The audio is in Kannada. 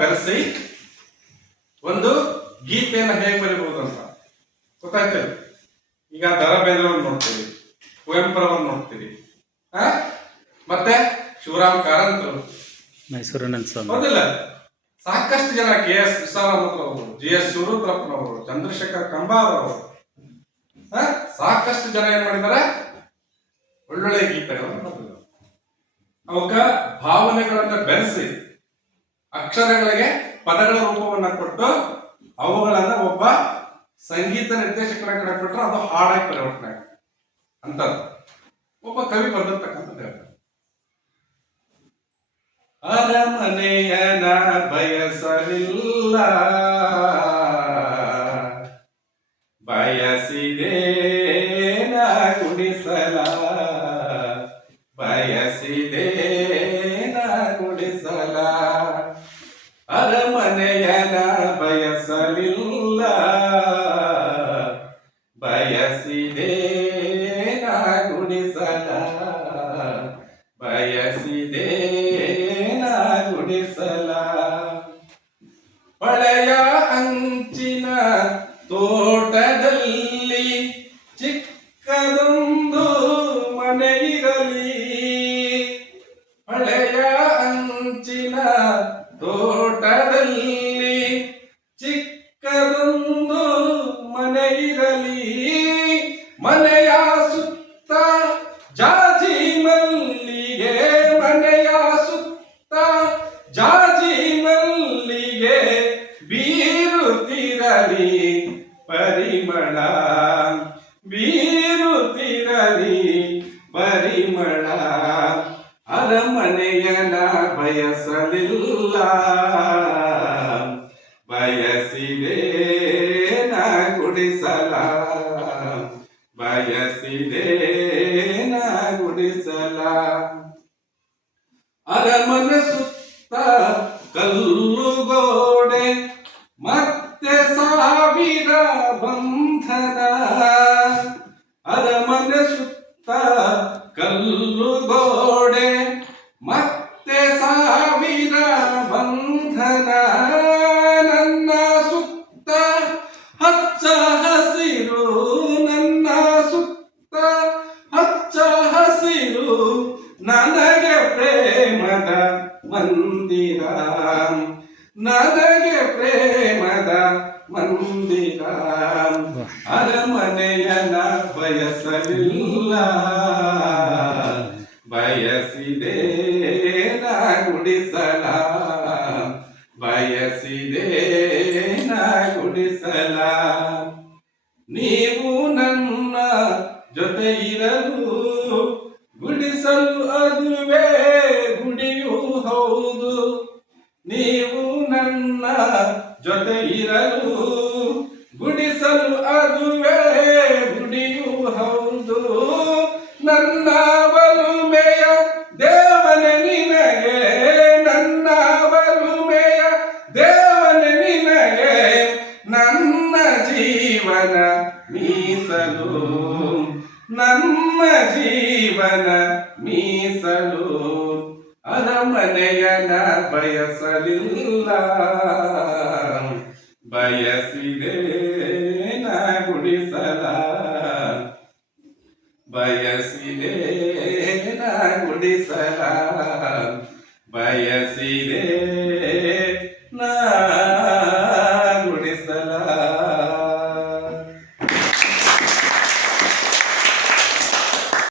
ಬೆರೆಸಿ ಒಂದು ಗೀತೆಯನ್ನು ಹೇಗೆ ಬರೀಬಹುದು ಅಂತ ಗೊತ್ತಾಯ್ತದೆ. ಈಗ ದ.ರಾ ಬೇಂದ್ರೆಯವ್ರನ್ನ ನೋಡ್ತೀವಿ, ಕುವೆಂಪುರವ್ರನ್ನ ನೋಡ್ತೀವಿ, ಮತ್ತೆ ಶಿವರಾಮ್ ಕಾರಂತರು, ಹೌದಿಲ್ಲ, ಸಾಕಷ್ಟು ಜನ ಕೆ.ಎಸ್. ವಿಶ್ವನಾಥರವರು, ಜಿ.ಎಸ್. ಶಿವರುದ್ರಪ್ಪನವರು, ಚಂದ್ರಶೇಖರ್ ಕಂಬಾರ್ ಅವರು, ಸಾಕಷ್ಟು ಜನ ಏನ್ ಮಾಡಿದ್ದಾರೆ, ಒಳ್ಳೊಳ್ಳೆ ಗೀತೆಗಳನ್ನು ಬರೆದಿದ್ದಾರೆ. ಅವಕ್ಕ ಭಾವನೆಗಳನ್ನ ಬೆರೆಸಿ ಅಕ್ಷರಗಳಿಗೆ ಪದಗಳ ರೂಪವನ್ನ ಕೊಟ್ಟು ಅವುಗಳನ್ನ ಒಬ್ಬ ಸಂಗೀತ ನಿರ್ದೇಶಕರ ಕಡೆ ಕೊಟ್ಟರೆ ಅದು ಹಾಡಾಗಿ ಪರಿವರ್ತನೆ ಆಗುತ್ತೆ ಅಂತ ಒಬ್ಬ ಕವಿ ಬರೆದಿರ್ತಕ್ಕಂಥದ್ದು ಹೇಳ್ತಾರೆ. ಅರಮನೆಯನ ಬಯಸಲಿಲ್ಲ, ಬಯಸಿದೆ ಗುಡಿಸಲ, ಬಯಸಿದೆ ಗುಡಿಸಲ. ಅರಮನೆಯನ ಬಯಸಲಿಲ್ಲ, ಬಯಸಿದೆ ಗುಡಿಸಲ, ಬಯಸಿದೆ ಗುಡಿಸಲ. ಹೊಳೆಯ ಅಂಚಿನ ತೋಟದಲ್ಲಿ ಚಿಕ್ಕದೊಂದು ಮನೆ ಇರಲಿ, ಹೊಳೆಯ ಅಂಚಿನ ತೋಟದಲ್ಲಿ ಚಿಕ್ಕದೊಂದು ಮನೆ ಇರಲಿ, ಮನೆಯ ಸುತ್ತ ಜಾಜಿ ಮಲ್ಲಿಗೆ, ಮನೆಯ ಸುತ್ತ ಜಾಜಿ ಮಲ್ಲಿಗೆ ಬೀರುತ್ತಿರಲಿ ಪರಿಮಳ, ಬೀರುತ್ತಿರಲಿ ಪರಿಮಳ. ಅರಮನೆಯನ ಬಯಸಲಿಲ್ಲ, ಬಯಸಿದೆ ಗುಡಿಸಲ, ಬಯಸಿದೆ ಗುಡಿಸಲ. ಅರಮನೆ ಸುತ್ತ ಕಲ್ಲುಗೋಡೆ ಮತ್ತೆ ಸಾವಿರ ಬಂಧನ, ಅರಮನೆ ಸುತ್ತ ಕಲ್ಲುಗೋಡೆ ಮತ್ತೆ ಸಾವಿರ ಬಂಧನ. ನನ್ನ ಸುತ್ತ ಹಚ್ಚ ಹಸಿರು, ನನ್ನ ಸುತ್ತ ಹಚ್ಚ ಹಸಿರು, ನನಗೆ ಪ್ರೇಮದ ಮಂದಿರ, ನನಗೆ ಪ್ರೇಮದ ಮಂದಿರ. ಅರಮನೆಯನ ಬಯಸಲಿಲ್ಲ, ಬಯಸಿದೆ ಗುಡಿಸಲ, ಬಯಸಿದೆ ಗುಡಿಸಲ. ನೀವು ನನ್ನ ಜೊತೆ ಇರಲು ಗುಡಿಸಲು ಅದುವೇ ಗುಡಿಯೂ ಹೌದು, ನೀವು ನನ್ನ ಜೊತೆ ಇರಲು ಗುಡಿಸಲು ಅದುವೇ ಗುಡಿಯೂ ಹೌದು. ನನ್ನ ಬಲುಮೆಯ ದೇವನೇ ನಿನಗೆ, ನನ್ನ ಬಲುಮೆಯ ದೇವನೇ ನಿನಗೆ, ನನ್ನ ಜೀವನ ಮೀಸಲು, ನನ್ನ ಜೀವನ ಮೀಸಲು. ಅರಮನೆಯನ ಬಯಸಲಿಲ್ಲ, ಬಯಸಿದೆ ಗುಡಿಸಲ, ಬಯಸಿದೆ ಗುಡಿಸಲ.